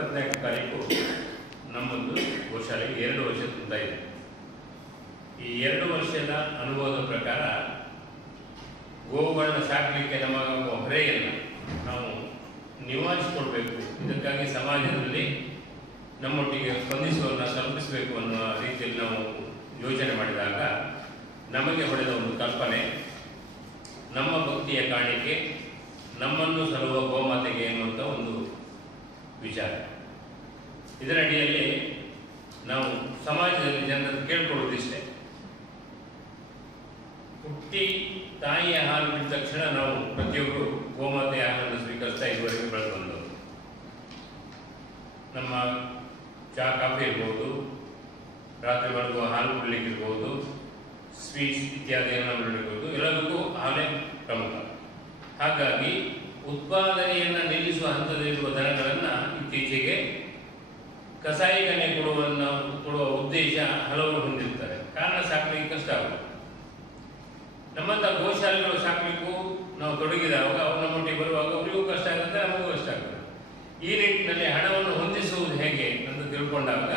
24 ತಾರೀಕು ನಮ್ಮದು ಗೋಶಾಲೆಗೆ 2 ವರ್ಷ ತುಂಬ್ತಾ ಇದೆ. ಈ 2 ವರ್ಷದ ಅನುಭವದ ಪ್ರಕಾರ ಗೋವುಗಳನ್ನ ಸಾಕಲಿಕ್ಕೆ ನಮಗಾಗುವ ಹೊರೆಯನ್ನು ನಾವು ನಿವಾರಿಸಿಕೊಳ್ಬೇಕು. ಇದಕ್ಕಾಗಿ ಸಮಾಜದಲ್ಲಿ ನಮ್ಮೊಟ್ಟಿಗೆ ಸ್ಪಂದಿಸುವನ್ನ ತಲುಪಿಸಬೇಕು ಅನ್ನೋ ರೀತಿಯಲ್ಲಿ ನಾವು ಯೋಚನೆ ಮಾಡಿದಾಗ ನಮಗೆ ಹೊಡೆದ ಒಂದು ಕಲ್ಪನೆ, ನಮ್ಮ ಭಕ್ತಿಯ ಕಾಣಿಕೆ ನಮ್ಮನ್ನು ಸಲುವ ಗೋಮಾತೆಗೆ ಎನ್ನುವಂಥ ಒಂದು ವಿಚಾರ. ಇದರಡಿಯಲ್ಲಿ ನಾವು ಸಮಾಜದಲ್ಲಿ ಜನರನ್ನು ಕೇಳ್ಕೊಳ್ಳೋದಿಷ್ಟೇ, ಹುಟ್ಟಿ ತಾಯಿಯ ಹಾಲು ಬಿಟ್ಟ ತಕ್ಷಣ ನಾವು ಪ್ರತಿಯೊಬ್ಬರು ಗೋಮಾತೆಯ ಹಾಲನ್ನು ಸ್ವೀಕರಿಸ್ತಾ ಇದುವರೆಗೆ ಬೆಳೆದು ಬಂದವರು. ನಮ್ಮ ಚಹಾ ಕಾಫಿ ಇರ್ಬೋದು, ರಾತ್ರಿ ಮಲಗುವ ಹಾಲು ಕುಡಲಿಕ್ಕಿರ್ಬೋದು, ಸ್ವೀಟ್ಸ್ ಇತ್ಯಾದಿಯನ್ನು ಬಿಡಲಿರ್ಬೋದು, ಎಲ್ಲದಕ್ಕೂ ಹಾಲೇ ಪ್ರಮುಖ. ಹಾಗಾಗಿ ಉತ್ಪಾದನೆಯನ್ನು ನಿಲ್ಲಿಸುವ ಹಂತದಲ್ಲಿರುವ ದನಗಳನ್ನು ಇತ್ತೀಚೆಗೆ ಕಸಾಯಿಖಾನೆ ಕೊಡುವ ಉದ್ದೇಶ ಹಲವರು ಹೊಂದಿರ್ತಾರೆ. ಕಾರಣ ಸಾಕಲಿಕ್ಕೆ ಕಷ್ಟ ಆಗುತ್ತೆ. ನಮ್ಮಂಥ ಗೋಶಾಲೆಗಳು ಸಾಕಲಿಕ್ಕೂ ನಾವು ತೊಡಗಿದಾಗ ಅವು ನಮ್ಮೊಟ್ಟಿಗೆ ಬರುವಾಗ ಅವರಿಗೂ ಕಷ್ಟ ಆಗುತ್ತೆ, ನಮಗೂ ಕಷ್ಟ ಆಗ್ತದೆ. ಈ ನಿಟ್ಟಿನಲ್ಲಿ ಹಣವನ್ನು ಹೊಂದಿಸುವುದು ಹೇಗೆ ಅಂತ ತಿಳ್ಕೊಂಡಾಗ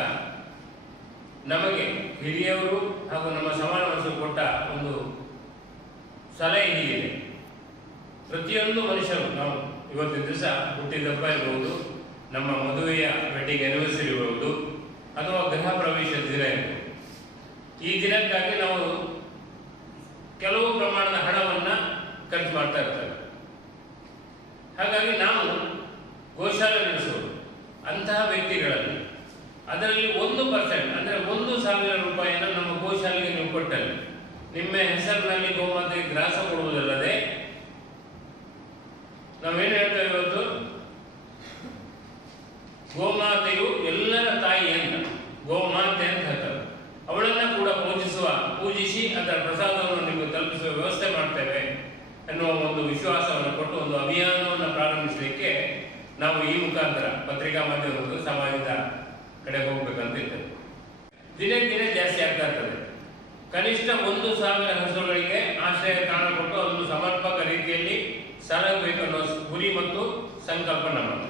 ನಮಗೆ ಹಿರಿಯವರು ಹಾಗೂ ನಮ್ಮ ಸಮಾನ ಮನಸ್ಸು ಕೊಟ್ಟ ಒಂದು ಸಲಹೆ ಹೀಗಿದೆ. ಪ್ರತಿಯೊಂದು ಮನುಷ್ಯರು, ನಾವು ಇವತ್ತಿನ ದಿವಸ ಹುಟ್ಟಿದಬ್ಬ ಇರ್ಬೋದು, ನಮ್ಮ ಮದುವೆಯ ವೆಡ್ಡಿಂಗ್ ಆ್ಯನಿವರ್ಸರಿ ಇರ್ಬೋದು, ಅಥವಾ ಗೃಹ ಪ್ರವೇಶದ ದಿನ ಇರ್ಬೋದು, ಈ ದಿನಕ್ಕಾಗಿ ನಾವು ಕೆಲವು ಪ್ರಮಾಣದ ಹಣವನ್ನು ಖರ್ಚು ಮಾಡ್ತಾ ಇರ್ತಾರೆ. ಹಾಗಾಗಿ ನಾವು ಗೋಶಾಲೆ ನಡೆಸೋದು ಅಂತಹ ವ್ಯಕ್ತಿಗಳಲ್ಲಿ ಅದರಲ್ಲಿ 1% ಅಂದರೆ 1,000 ರೂಪಾಯಿಯನ್ನು ನಮ್ಮ ಗೋಶಾಲೆಗೆ ನೀವು ಕೊಟ್ಟಲ್ಲಿ ನಿಮ್ಮ ಹೆಸರಿನಲ್ಲಿ ಗೋಮಾತೆಗೆ ಗ್ರಾಸ ಕೊಡುವುದಲ್ಲದೆ, ನಾವೇನು ಹೇಳ್ತೇವೆ ಇವತ್ತು, ಗೋಮಾತೆಯು ಎಲ್ಲರ ತಾಯಿ ಅಂತ ಗೋಮಾತೆ ಅಂತ ಹೇಳ್ತಾರೆ. ಅವಳನ್ನ ಕೂಡ ಪೂಜಿಸಿ ಅದರ ಪ್ರಸಾದವನ್ನು ನಿಮಗೆ ತಲುಪಿಸುವ ವ್ಯವಸ್ಥೆ ಮಾಡ್ತೇವೆ ಎನ್ನುವ ಒಂದು ವಿಶ್ವಾಸವನ್ನು ಕೊಟ್ಟು ಒಂದು ಅಭಿಯಾನವನ್ನು ಪ್ರಾರಂಭಿಸಲಿಕ್ಕೆ ನಾವು ಈ ಮುಖಾಂತರ ಪತ್ರಿಕಾ ಮಾಧ್ಯಮದ ಸಮಾಜದ ಕಡೆ ಹೋಗ್ಬೇಕಂತ ಇದ್ದೇವೆ. ದಿನೇ ದಿನೇ ಜಾಸ್ತಿ ಆಗ್ತಾ ಇರ್ತದೆ. ಕನಿಷ್ಠ 1,000 ಹಸುಗಳಿಗೆ ಆಶ್ರಯ ತಾಣ ಕೊಟ್ಟು ಅದನ್ನು ಸಮರ್ಪಕ ರೀತಿಯಲ್ಲಿ ಸಾರಬೇಕನ್ನೋ ಗುರಿ ಮತ್ತು ಸಂಕಲ್ಪ ನಮ್ಮದು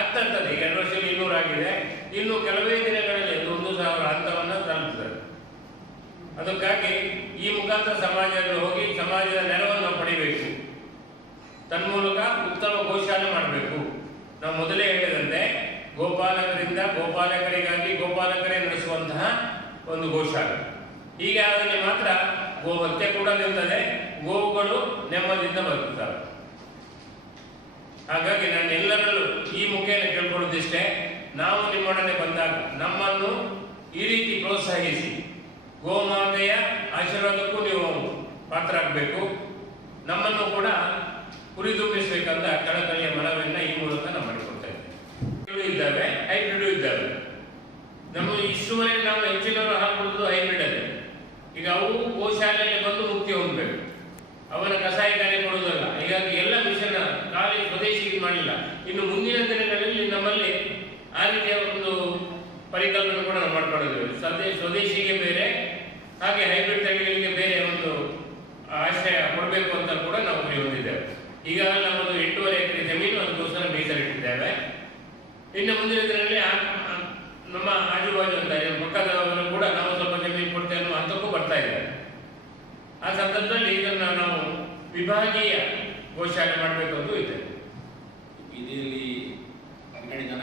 ಆಗ್ತಾ ಇರ್ತದೆ. ಈಗ 2 ವರ್ಷದಲ್ಲಿ 200 ಆಗಿದೆ. ಇನ್ನು ಕೆಲವೇ ದಿನಗಳಲ್ಲಿ 1,000 ಹಂತವನ್ನು ತಲುಪುತ್ತದೆ. ಅದಕ್ಕಾಗಿ ಈ ಮುಖಾಂತರ ಸಮಾಜದಲ್ಲಿ ಹೋಗಿ ಸಮಾಜದ ನೆರವನ್ನು ಪಡಿಬೇಕು. ತನ್ಮೂಲಕ ಉತ್ತಮ ಗೋಶಾಲೆ ಮಾಡಬೇಕು. ನಾವು ಮೊದಲೇ ಹೇಳಿದಂತೆ ಗೋಪಾಲಕರಿಂದ ಗೋಪಾಲಕರಿಗಾಗಿ ಗೋಪಾಲಕರೇ ನಡೆಸುವಂತಹ ಒಂದು ಗೋಶಾಲೆ. ಹೀಗೆ ಆದಲ್ಲಿ ಮಾತ್ರ ಗೋಹತ್ಯೆ ಕೂಡ ನಿಲ್ತದೆ, ಗೋವುಗಳು ನೆಮ್ಮದಿಯಿಂದ ಬದುಕುತ್ತವೆ. ಹಾಗಾಗಿ ನಾನು ಎಲ್ಲರಲ್ಲೂ ಈ ಮುಖೇನ ಕೇಳ್ಕೊಳ್ಳೋದಿಷ್ಟೇ, ನಾವು ನಿಮ್ಮೊಡನೆ ಬಂದಾಗ ನಮ್ಮನ್ನು ಈ ರೀತಿ ಪ್ರೋತ್ಸಾಹಿಸಿ ಗೋಮಾತೆಯ ಆಶೀರ್ವಾದಕ್ಕೂ ನೀವು ಪಾತ್ರರಾಗಬೇಕು. ನಮ್ಮನ್ನು ಕೂಡ ಹುರಿದುಂಬಿಸಬೇಕಂತ ಕಳಕಳಿಯ ಮನವಿಯನ್ನು ಈ ಮೂಲಕ ನಾವು ಮಾಡಿಕೊಡ್ತಾ ಇದ್ದೇವೆ. ಇದ್ದಾವೆ, ಹೈಬ್ರಿಡ್ ಇದ್ದಾವೆ. ನಮ್ಮ ಇಷ್ಟುವರೆಗೆ ನಾವು ಹೆಚ್ಚಿನವರು ಹಾಕುವುದು ಹೈಬ್ರಿಡ್ ಅದೇ. ಈಗ ಅವು ಗೋಶಾಲೆಯಲ್ಲಿ ಬಂದು ಮುಕ್ತಿ ಹೊಂದಬೇಕು, ಅವನ ಕಸಾಯಿಖಾನೆ ಕೊಡುವುದಲ್ಲ. ಹೀಗಾಗಿ ಎಲ್ಲ ಮಿಷನ್ ಖಾಲಿ ಸ್ವದೇಶಿಗೆ ಮಾಡಲಿಲ್ಲ. ಇನ್ನು ಮುಂದಿನ ದಿನಗಳಲ್ಲಿ ನಮ್ಮಲ್ಲಿ ಆ ರೀತಿಯ ಒಂದು ಪರಿಕಲ್ಪನೆ ಕೂಡ ನಾವು ಮಾಡ್ಕೊಂಡಿದ್ದೇವೆ. ಸ್ವದೇಶಿಗೆ ಬೇರೆ, ಹಾಗೆ ಹೈಬ್ರಿಡ್ ತಳಿಗಳಿಗೆ ಬೇರೆ ಒಂದು ಆಶ್ರಯ ಕೊಡಬೇಕು ಅಂತ ಕೂಡ ನಾವು ಗುರಿ ಹೊಂದಿದ್ದೇವೆ. ಈಗಾಗಲೇ ನಮ್ಮದು 8.5 ಎಕರೆ ಜಮೀನು ಅದಕ್ಕೋಸ್ಕರ ಮೀಸಲಿಟ್ಟಿದ್ದೇವೆ. ಇನ್ನು ಮುಂದಿನ ದಿನಗಳಲ್ಲಿ ನಮ್ಮ ಆಜುಬಾಜು ಅಂತ ಪಕ್ಕದವರು ಕೂಡ ನಾವು ಸ್ವಲ್ಪ ಜಮೀನು ಕೊಡ್ತೇವೆ ಅನ್ನೋ ಹಂತಕ್ಕೂ ಬರ್ತಾ ಇದ್ದಾರೆ. ಆ ಸಂದರ್ಭದಲ್ಲಿ ಇದನ್ನು ನಾವು ವಿಭಾಗೀಯ ಗೋಶಾಲೆ ಮಾಡಬೇಕು ಅಂತ ಇದೆ. ಇದರಲ್ಲಿ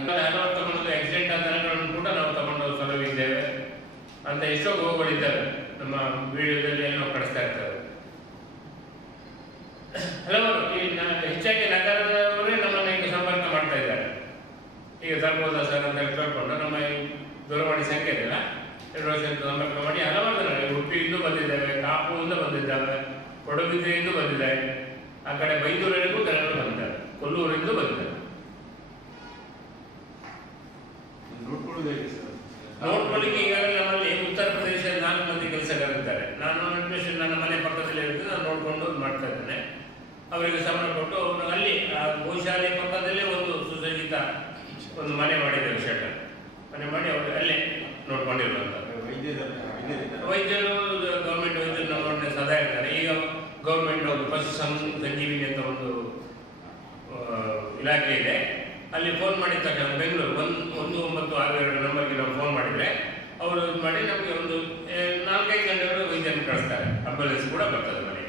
ಹಲವಾರು ತಗೊಂಡು ಆಕ್ಸಿಡೆಂಟ್ ಆದ ದನಗಳನ್ನು ಕೂಡ ನಾವು ತಗೊಂಡು ಸಲುಹಿದ್ದೇವೆ ಅಂತ ಎಷ್ಟೋ ಗೋವುಗಳಿದ್ದಾವೆ. ನಮ್ಮ ವಿಡಿಯೋದಲ್ಲಿ ನಾವು ಕಳಿಸ್ತಾ ಇರ್ತೇವೆ. ಹಲವಾರು ಹೆಚ್ಚಾಗಿ ನಗರದವರೇ ನಮ್ಮನ್ನು ಈಗ ಸಂಪರ್ಕ ಮಾಡ್ತಾ ಇದ್ದಾರೆ. ಈಗ ತರ್ಬೋದಾ ಸರ್ ಅಂತ ಕೇಳ್ಕೊಂಡು ನಮ್ಮ ದೂರವಾಣಿ ಸಂಖ್ಯೆ ಇದೆಯಲ್ಲ, 2 ವರ್ಷದಿಂದ ಸಂಪರ್ಕ ಮಾಡಿ ಹಲವಾರು ಜನ ಉಡುಪಿಯಿಂದ ಬಂದಿದ್ದಾವೆ, ಕಾಪುವಿಂದ ಬಂದಿದ್ದಾವೆ, ಕೊಡಗುದ್ರೆಯಿಂದ ಬಂದಿದ್ದಾರೆ, ಆ ಕಡೆ ಬೈದೂರಿಗೂ ಜನರು ಬಂದಿದ್ದಾರೆ, ಕೊಲ್ಲೂರಿಂದ ಬಂದಿದ್ದಾರೆ. ನೋಡ್ಕೊಳ್ಳಿಕ್ಕೆ ಈಗಾಗಲೇ ನಮ್ಮಲ್ಲಿ ಉತ್ತರ ಪ್ರದೇಶದ 4 ಮಂದಿ ಕೆಲಸಗಾರರಿದ್ದಾರೆ. ನಾನು ನನ್ನ ಮನೆ ಪಕ್ಕದಲ್ಲಿ ಇರುತ್ತೆ, ನಾನು ನೋಡಿಕೊಂಡು ಮಾಡ್ತಾ ಇದ್ದೇನೆ. ಅವರಿಗೆ ಸಂಬಳ ಕೊಟ್ಟು ಅಲ್ಲಿ ಆ ಗೋಶಾಲೆ ಪಕ್ಕದಲ್ಲೇ ಒಂದು ಸುಸಜ್ಜಿತ ಒಂದು ಮನೆ ಮಾಡಿದ್ದೇವೆ, ಶೆಟರ್ ಮನೆ ಮಾಡಿ ಅವರು ಅಲ್ಲೇ ನೋಡ್ಕೊಂಡಿರುವಂಥ ವೈದ್ಯರು, ಗೌರ್ಮೆಂಟ್ ವೈದ್ಯರು ನಮ್ಮೊಡನೆ ಸದಾ ಇರ್ತಾರೆ. ಈಗ ಗೌರ್ಮೆಂಟ್ ಒಂದು ಪಶು ಸಂಜೀವಿನಿ ಅಂತ ಒಂದು ಇಲಾಖೆ ಇದೆ, ಅಲ್ಲಿ ಫೋನ್ ಮಾಡಿದ ತಕ್ಷಣ ಬೆಂಗಳೂರು 162 ನಂಬರ್ಗೆ ನಾವು ಫೋನ್ ಮಾಡಿದರೆ ಅವರು ಇದು ಮಾಡಿ ನಮಗೆ ಒಂದು 4-5 ಗಂಟೆಗಳು ವೈದ್ಯರನ್ನು ಕಳಿಸ್ತಾರೆ. ಆಂಬ್ಯುಲೆನ್ಸ್ ಕೂಡ ಬರ್ತದೆ ಮನೆಗೆ.